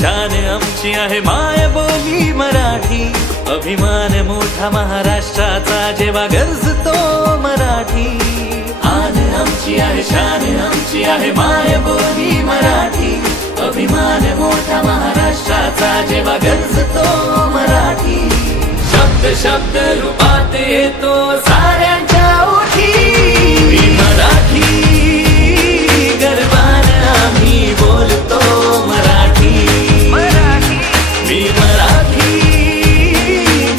शान आमची आहे माय बोली मराठी, अभिमान मोठा महाराष्ट्राचा जेव्हा गरजतो मराठी। आन आमची आहे शान आमची आहे माय बोली मराठी, अभिमान मोठा महाराष्ट्राचा जेव्हा गरजतो मराठी। शब्द शब्द रूपात येतो साऱ्यांच्या ओठी, मी मराठी गर्वानं आम्ही बोलतो मराठी। मी मराठी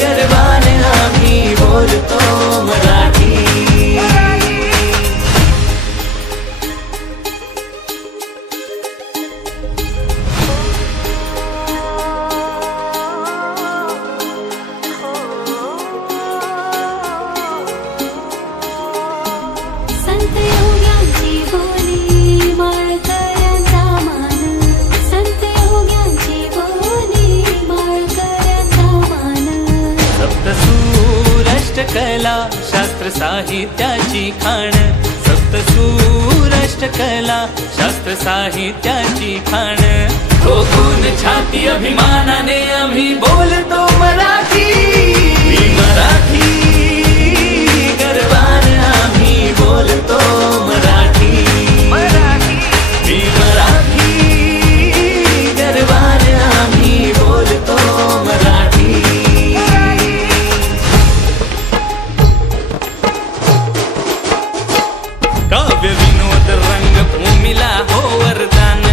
गर्वानं आम्ही बोलतो मराठी। कला शास्त्र साहित्याची खाण, सप्तसूर अष्टकला शास्त्र साहित्याची खाण। ठोकून छाती अभिमानाने आम्ही बोलतो मराठी, मी मराठी गर्वानं आम्ही बोलतो मराठी। मी मराठी गर्वानं आम्ही बोलतो मराठी। काव्य विनोद रंगभूमीला हो वरदान,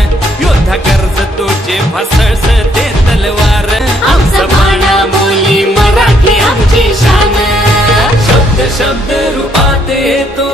योद्धा गरजतो जेव्हा सळसळते तलवार। आमचा बाणा बोली मराठी आमची शान, शब्द शब्द रूपात येतो